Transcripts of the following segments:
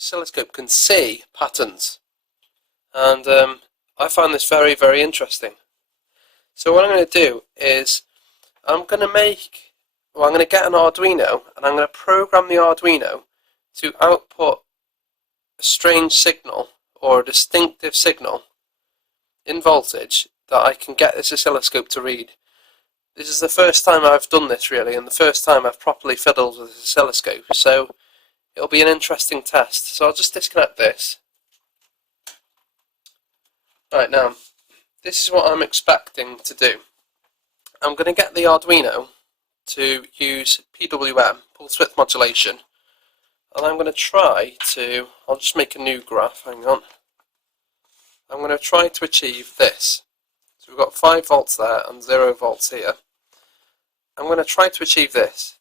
oscilloscope can see patterns, and I find this very, very interesting. So what I'm going to do is I'm going to get an Arduino, and I'm going to program the Arduino to output a strange signal or a distinctive signal in voltage that I can get this oscilloscope to read. This is the first time I've done this really, and the first time I've properly fiddled with this oscilloscope, so it'll be an interesting test. So I'll just disconnect this. Right, now, this is what I'm expecting to do. I'm going to get the Arduino to use PWM, pulse width modulation, and I'm going to try to, I'll just make a new graph, hang on. I'm going to try to achieve this. So we've got 5 volts there and 0 volts here. I'm going to try to achieve this.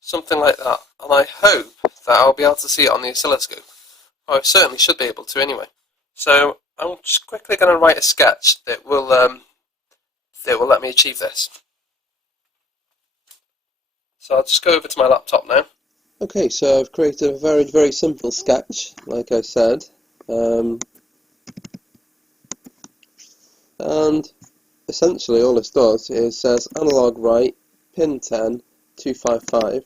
Something like that. And I hope that I'll be able to see it on the oscilloscope. Well, I certainly should be able to anyway. So I'm just quickly going to write a sketch that will let me achieve this. So I'll just go over to my laptop now. Okay, so I've created a very, very simple sketch, like I said. And essentially all this does is says analog write pin 10 255.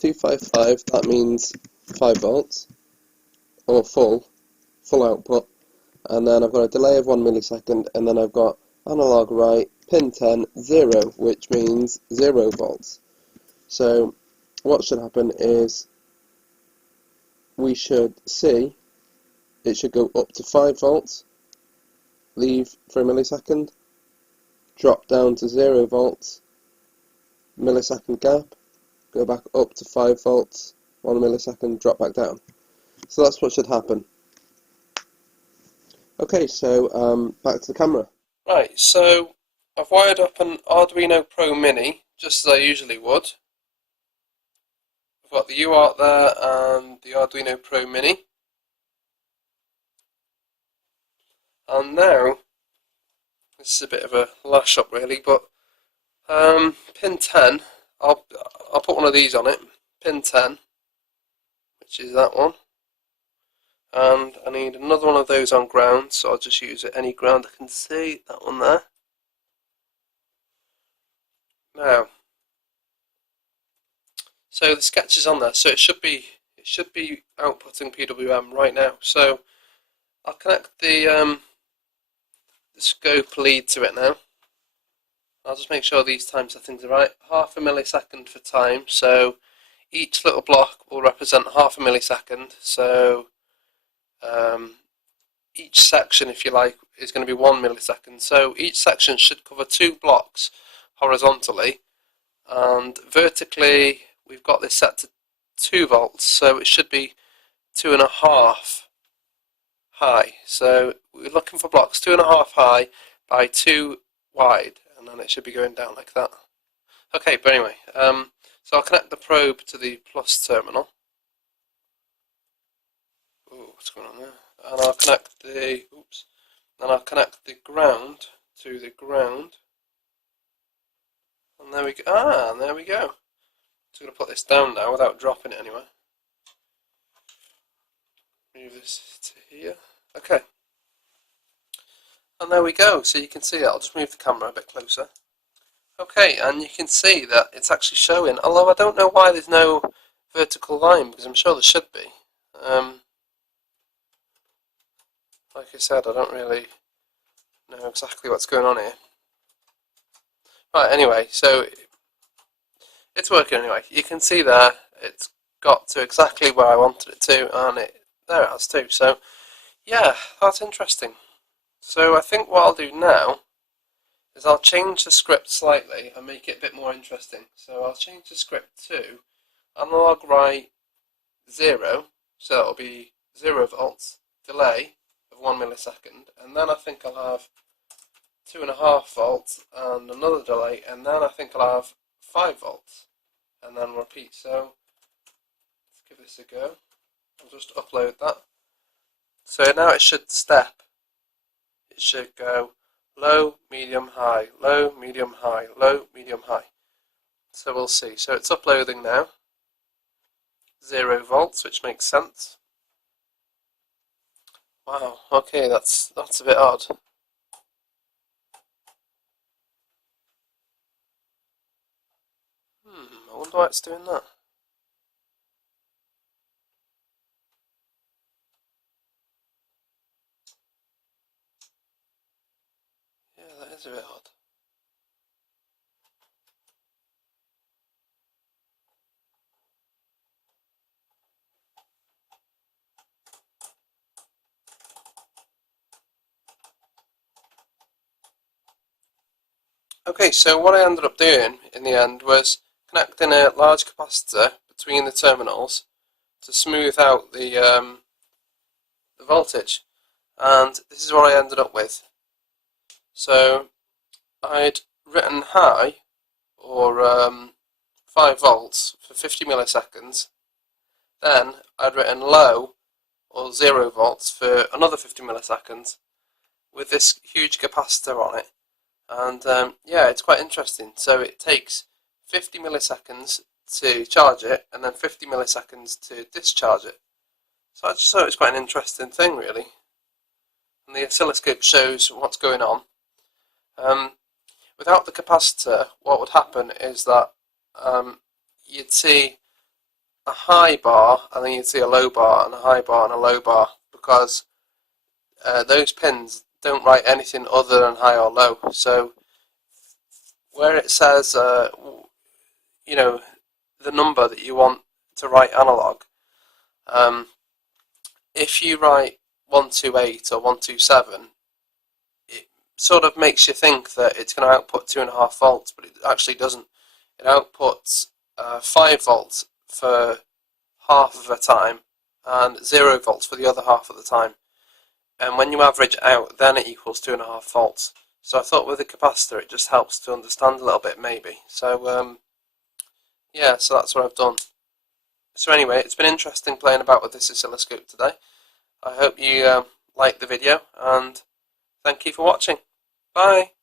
255, that means 5 volts or full output, and then I've got a delay of 1 millisecond, and then I've got analog write pin 10 0, which means 0 volts. So what should happen is we should see it should go up to 5 volts, leave for a millisecond, drop down to 0 volts, millisecond gap, go back up to 5 volts, 1 millisecond, drop back down. So that's what should happen. Okay, so back to the camera. Right, so I've wired up an Arduino Pro Mini, just as I usually would. I've got the UART there and the Arduino Pro Mini. And now, this is a bit of a lash up really, but pin 10, I'll put one of these on it, pin 10, which is that one. And I need another one of those on ground, so I'll just use any ground I can see, that one there. Now, so the sketch is on there, so it should be outputting PWM right now. So I'll connect the scope lead to it now. I'll just make sure these time settings are right. Half a millisecond for time, so each little block will represent half a millisecond. So each section, if you like, is going to be 1 millisecond. So each section should cover 2 blocks horizontally, and vertically we've got this set to 2 volts, so it should be 2.5 high. So we're looking for blocks 2.5 high by 2 wide, and then it should be going down like that. Okay, but anyway, so I'll connect the probe to the plus terminal. Ooh, what's going on there? And I'll connect the ground to the ground. And there we go. Ah, and there we go. So I'm going to put this down now without dropping it anywhere. Move this to here. Okay. And there we go. So you can see it. I'll just move the camera a bit closer. Okay, and you can see that it's actually showing, although I don't know why there's no vertical line, because I'm sure there should be. Like I said, I don't really know exactly what's going on here. Right, anyway, so it's working anyway. You can see there, it's got to exactly where I wanted it to, and there it has too. So, yeah, that's interesting. So I think what I'll do now is I'll change the script slightly and make it a bit more interesting. So I'll change the script to analog write 0, so that'll be 0 volts, delay of 1 millisecond, and then I think I'll have 2.5 volts and another delay, and then I think I'll have 5 volts, and then repeat. So let's give this a go. I'll just upload that. So now it should step. It should go low, medium, high, low, medium, high, low, medium, high. So we'll see. So it's uploading now. 0 volts, which makes sense. Wow, okay, that's a bit odd. I wonder why it's doing that. Yeah, that is a bit odd. Okay, so what I ended up doing in the end was connecting a large capacitor between the terminals to smooth out the voltage, and this is what I ended up with. So I'd written high, or 5 volts for 50 milliseconds, then I'd written low, or 0 volts for another 50 milliseconds, with this huge capacitor on it. And yeah, it's quite interesting. So it takes 50 milliseconds to charge it, and then 50 milliseconds to discharge it. So I just thought it was quite an interesting thing, really. And the oscilloscope shows what's going on. Without the capacitor, what would happen is that you'd see a high bar, and then you'd see a low bar, and a high bar, and a low bar, because those pins don't write anything other than high or low. So where it says, you know, the number that you want to write analog, if you write 128 or 127, it sort of makes you think that it's going to output 2.5 volts, but it actually doesn't. It outputs 5 volts for half of the time and 0 volts for the other half of the time. And when you average out, then it equals 2.5 volts. So I thought with the capacitor it just helps to understand a little bit, maybe. So yeah, so that's what I've done. So anyway, it's been interesting playing about with this oscilloscope today. I hope you liked the video, and thank you for watching. Bye!